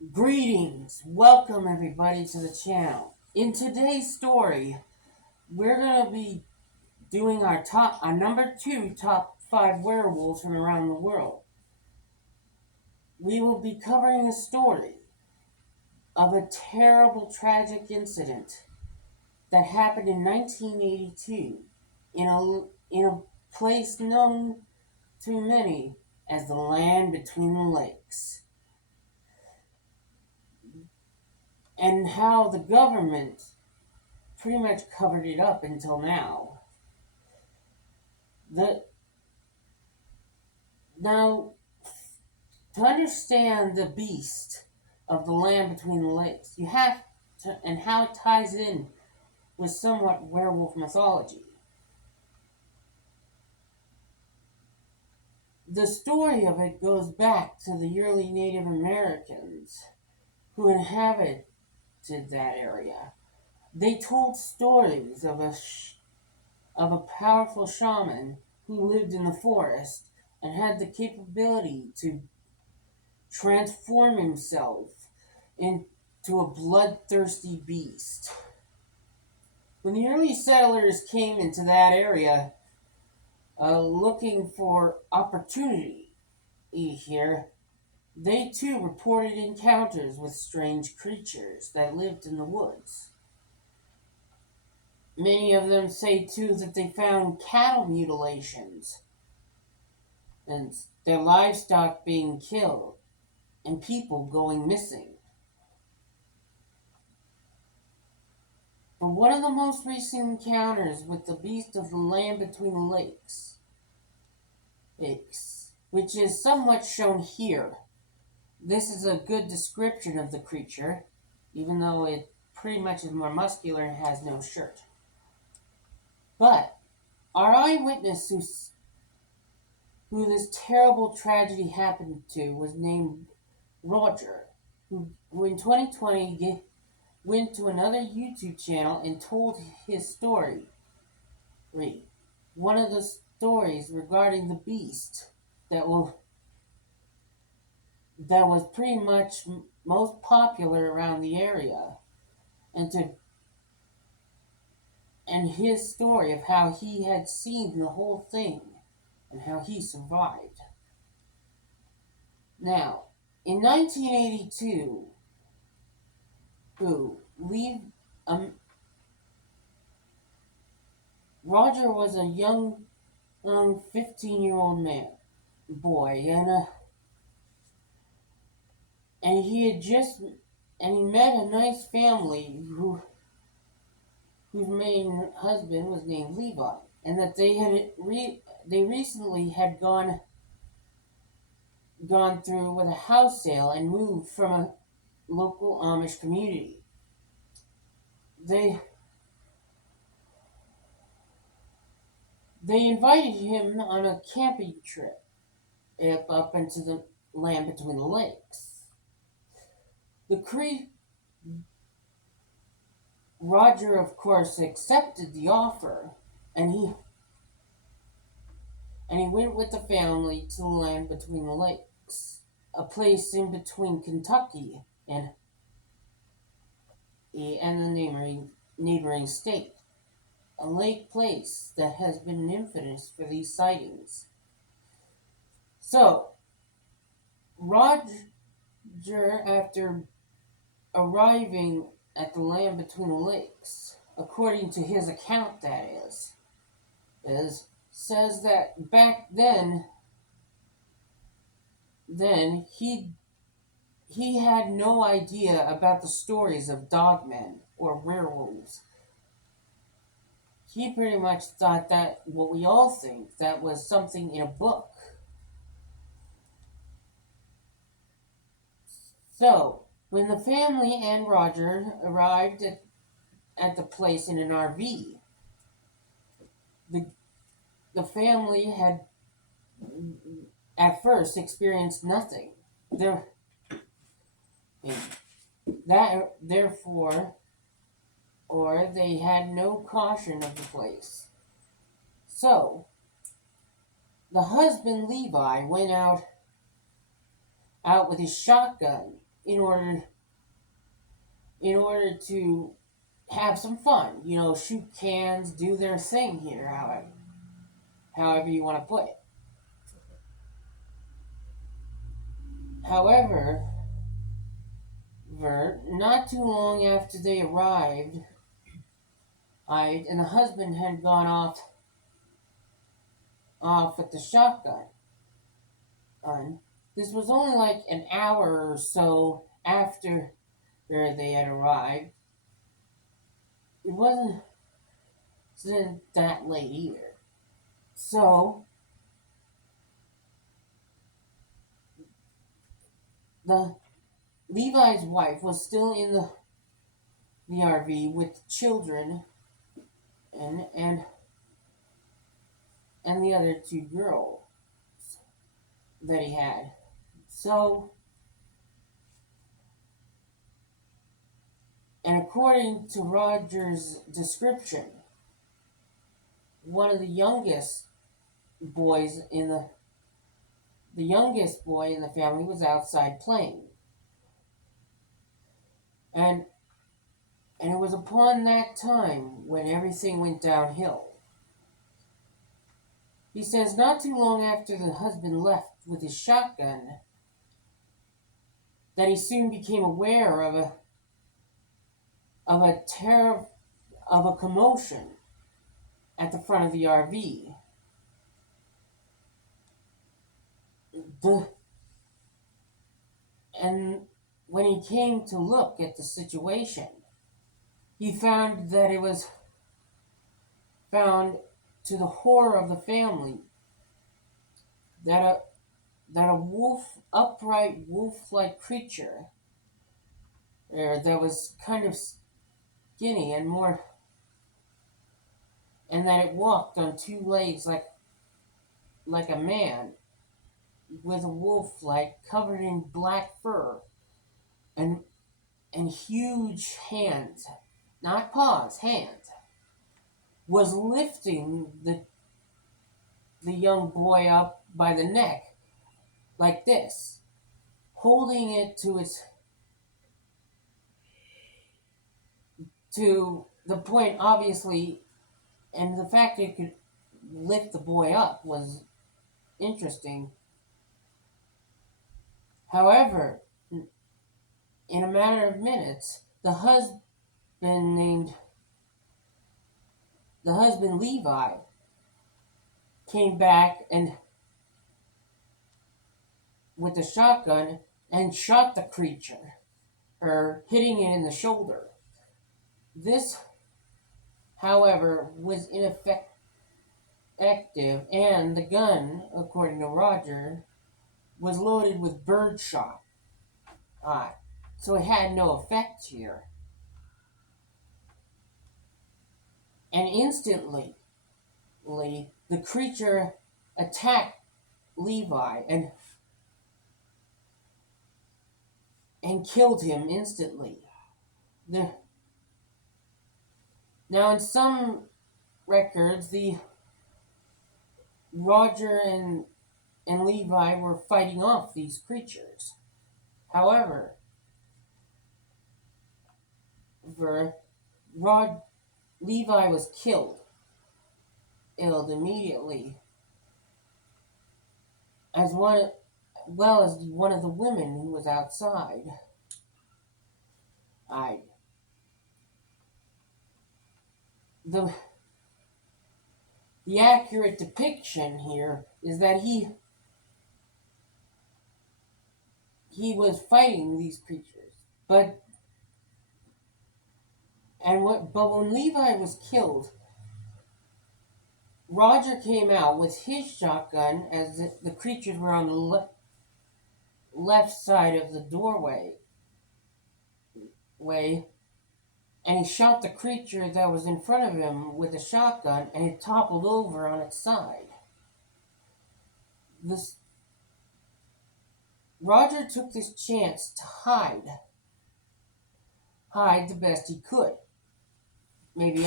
Greetings! Welcome everybody to the channel. In today's story, we're gonna be doing our number 2 top 5 werewolves from around the world. We will be covering a story of a terrible tragic incident that happened in 1982 in a place known to many as the land between the lakes, and how the government pretty much covered it up until now. The Now, to understand the beast of the land between the lakes, you have to, and how it ties in with somewhat werewolf mythology. The story of it goes back to the early Native Americans who inhabited that area. They told stories of a powerful shaman who lived in the forest and had the capability to transform himself into a bloodthirsty beast. When the early settlers came into that area looking for opportunity here, they too reported encounters with strange creatures that lived in the woods. Many of them say too that they found cattle mutilations and their livestock being killed and people going missing. But one of the most recent encounters with the beast of the land between the lakes, which is somewhat shown here. This is a good description of the creature, even though it pretty much is more muscular and has no shirt. But our eyewitness who this terrible tragedy happened to was named Roger, who in 2020 went to another YouTube channel and told his story. One of the stories regarding the beast that was pretty much most popular around the area, and his story of how he had seen the whole thing and how he survived. Now, in 1982, Roger was a young 15-year-old boy, and he met a nice family whose main husband was named Levi, and that they recently had gone through with a house sale and moved from a local Amish community. They invited him on a camping trip up into the land between the lakes. Roger, of course, accepted the offer, and he went with the family to the land between the lakes, a place in between Kentucky and the neighboring state, a lake place that has been infamous for these sightings. So, Roger, after arriving at the land between the lakes, according to his account, that says that back then he had no idea about the stories of dogmen or werewolves. He pretty much thought that what we all think, that was something in a book. So, when the family and Roger arrived at the place in an RV, the family had at first experienced nothing. They had no caution of the place. So, the husband Levi went out with his shotgun in order to have some fun. Shoot cans, do their thing here, however you want to put it. However, not too long after they arrived, and the husband had gone off with the shotgun. This was only like an hour or so after they had arrived. It wasn't that late either. So the Levi's wife was still in the RV with children and the other two girls that he had. So, and according to Roger's description, one of the youngest boys in the youngest boy in the family was outside playing. And it was upon that time when everything went downhill. He says not too long after the husband left with his shotgun that he soon became aware of a commotion at the front of the RV. And when he came to look at the situation, he found that it was found to the horror of the family that a upright wolf-like creature that was kind of skinny and that it walked on two legs like a man, with a wolf covered in black fur and huge hands, not paws, hands, was lifting the young boy up by the neck like this, holding it to the point, obviously, and the fact it could lift the boy up was interesting. However, in a matter of minutes, the husband Levi came back and with the shotgun and shot the creature, hitting it in the shoulder. This, however, was ineffective, and the gun, according to Roger, was loaded with birdshot. So it had no effect here. And instantly, the creature attacked Levi and killed him instantly. Now, in some records, Roger and Levi were fighting off these creatures. However, Levi was killed immediately, as well as one of the women who was outside. The accurate depiction here is that he was fighting these creatures, but when Levi was killed, Roger came out with his shotgun as the creatures were on the left side of the doorway, and he shot the creature that was in front of him with a shotgun, and it toppled over on its side. Roger took this chance to hide the best he could. Maybe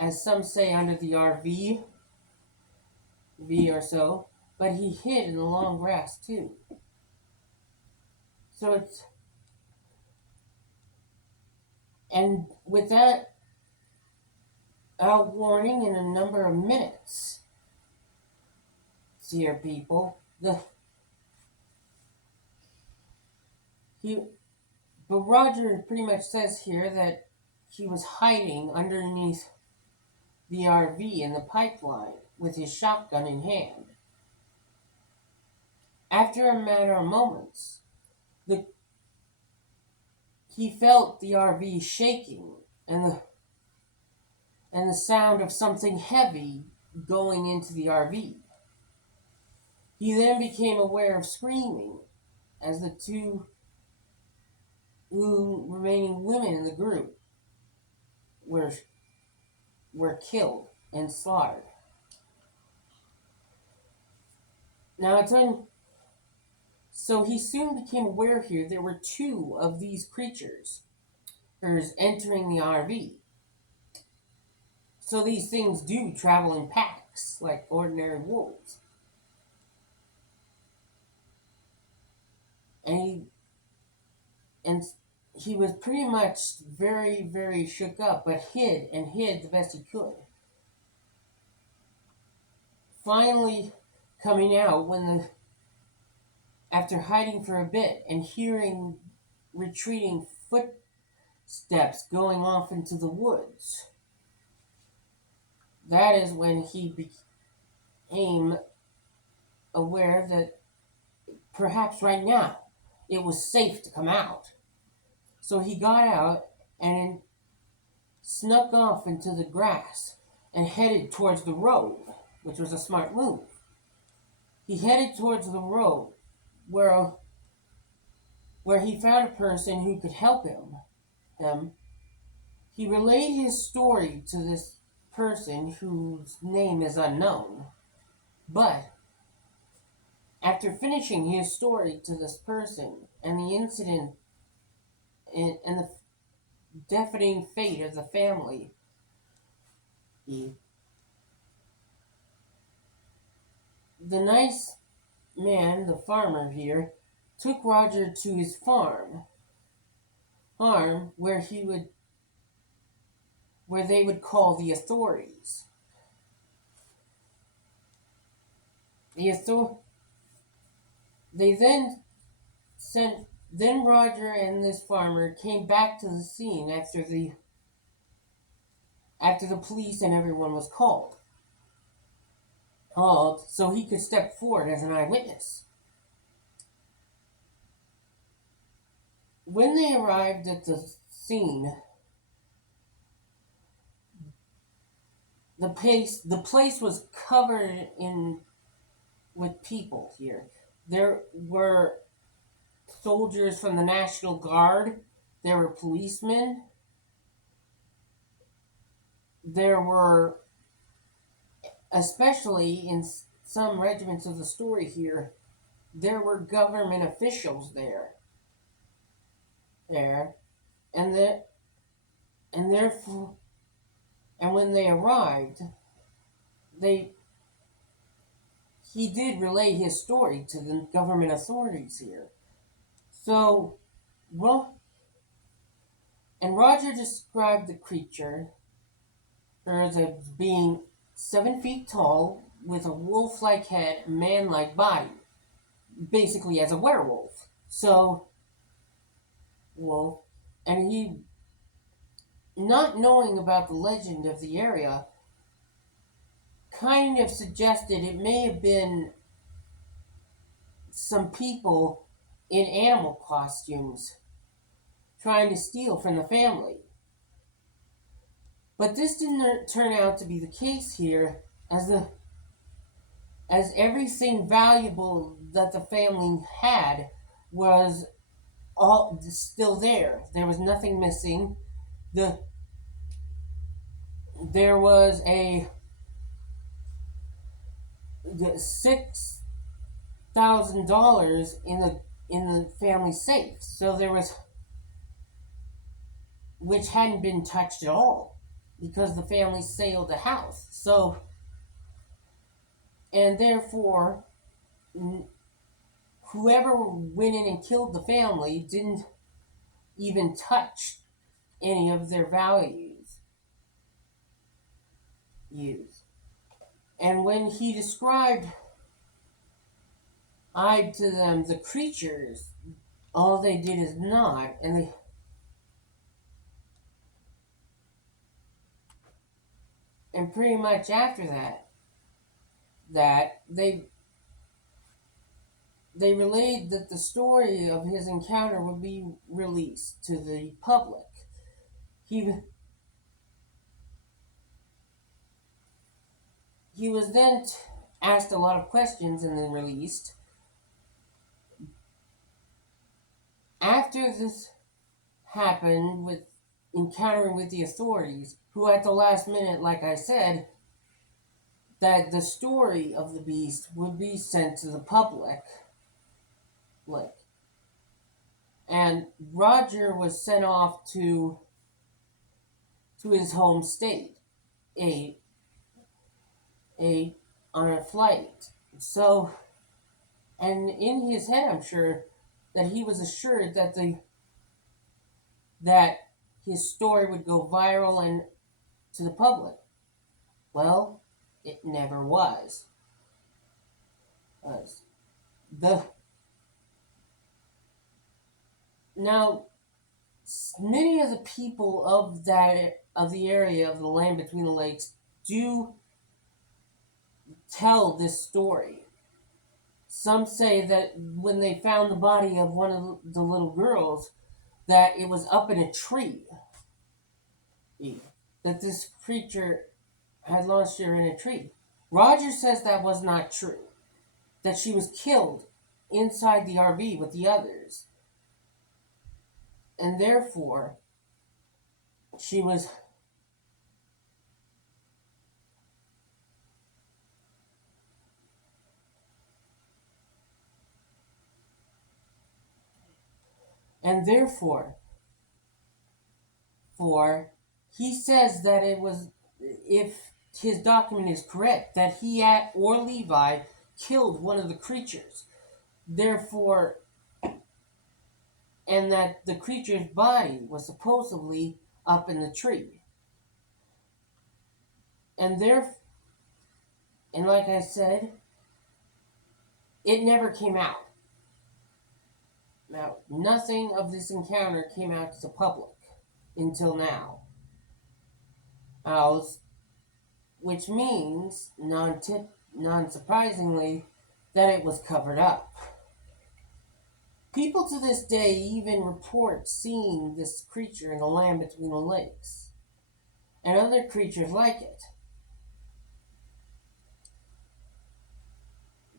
as some say, under the RV or so, but he hid in the long grass too. So And with that warning in a number of minutes, dear people, he but Roger pretty much says here that he was hiding underneath the RV in the pipeline with his shotgun in hand. After a matter of moments, he felt the RV shaking and the sound of something heavy going into the RV. He then became aware of screaming as the two remaining women in the group were killed and slaughtered. Now so he soon became aware here there were two of these creatures entering the RV. So these things do travel in packs like ordinary wolves. And he was pretty much very, very shook up, but hid the best he could. Finally coming out after hiding for a bit and hearing retreating footsteps going off into the woods. That is when he became aware that perhaps right now it was safe to come out. So he got out and snuck off into the grass and headed towards the road, which was a smart move. He headed towards the road where he found a person who could help him. He relayed his story to this person whose name is unknown, but after finishing his story to this person and the incident and the deafening fate of the family, the nice man, the farmer here, took Roger to his farm where they would call the authorities. They then Roger and this farmer came back to the scene after the police and everyone was called so he could step forward as an eyewitness. When they arrived at the scene, the place was covered with people here. There were soldiers from the National Guard. There were policemen. There were, especially in some regiments of the story here, there were government officials there, and therefore, and when they arrived, he did relay his story to the government authorities here. So, and Roger described the creature as being 7 feet tall, with a wolf-like head, man-like body, basically as a werewolf. So, and he, not knowing about the legend of the area, kind of suggested it may have been some people in animal costumes trying to steal from the family. But this didn't turn out to be the case here, as everything valuable that the family had was all still there. There was nothing missing. There was a $6,000 in the family safe. So there was, which hadn't been touched at all because the family sold the house. So, and therefore, whoever went in and killed the family didn't even touch any of their values used. And when he described to them the creatures, all they did is nod, and pretty much after that they relayed that the story of his encounter would be released to the public. He was then asked a lot of questions and then released. After this happened with encountering with the authorities, who at the last minute, like I said, that the story of the beast would be sent to the public. And Roger was sent off to his home state, on a flight. So, and in his head, I'm sure that he was assured that his story would go viral and to the public. Well, it never was. Now, many of the people of the area of the land between the lakes do tell this story. Some say that when they found the body of one of the little girls, that it was up in a tree. That this creature had launched her in a tree. Roger says that was not true. That she was killed inside the RV with the others. And therefore, she was... And therefore, he says that it was, if his document is correct, that he or Levi killed one of the creatures. Therefore, and that the creature's body was supposedly up in the tree. And like I said, it never came out. Now, nothing of this encounter came out to the public until now. Which means, non-surprisingly, that it was covered up. People to this day even report seeing this creature in the land between the lakes, and other creatures like it.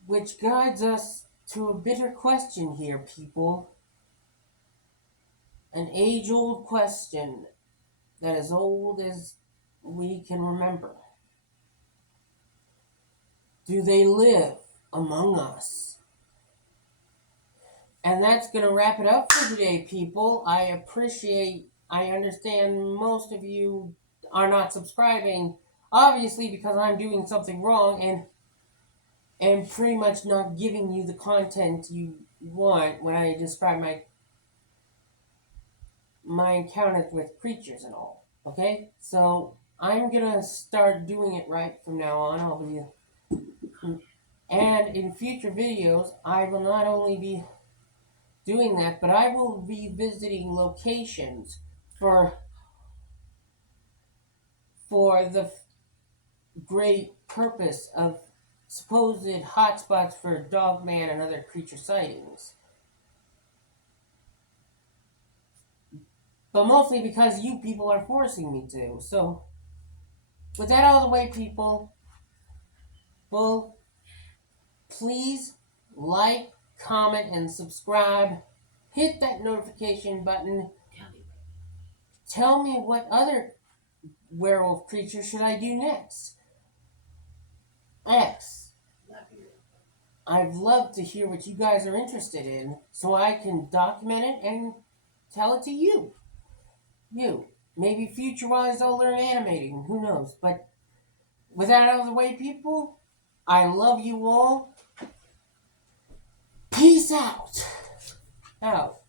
Which guides us to a bitter question here, people. An age-old question that is old as we can remember. Do they live among us? And that's going to wrap it up for today, people. I understand most of you are not subscribing, obviously because I'm doing something wrong and pretty much not giving you the content you want when I describe my encounters with creatures and all. Okay? So I'm going to start doing it right from now on. And in future videos, I will not only be doing that, but I will be visiting locations for the great purpose of supposed hotspots for Dogman and other creature sightings. But mostly because you people are forcing me to. So, with that out of the way, people, well, please like, comment, and subscribe. Hit that notification button. Tell me what other werewolf creature should I do next. I'd love to hear what you guys are interested in so I can document it and tell it to you. Maybe future-wise I'll learn animating. Who knows? But with that out of the way, people, I love you all. Peace out. Out.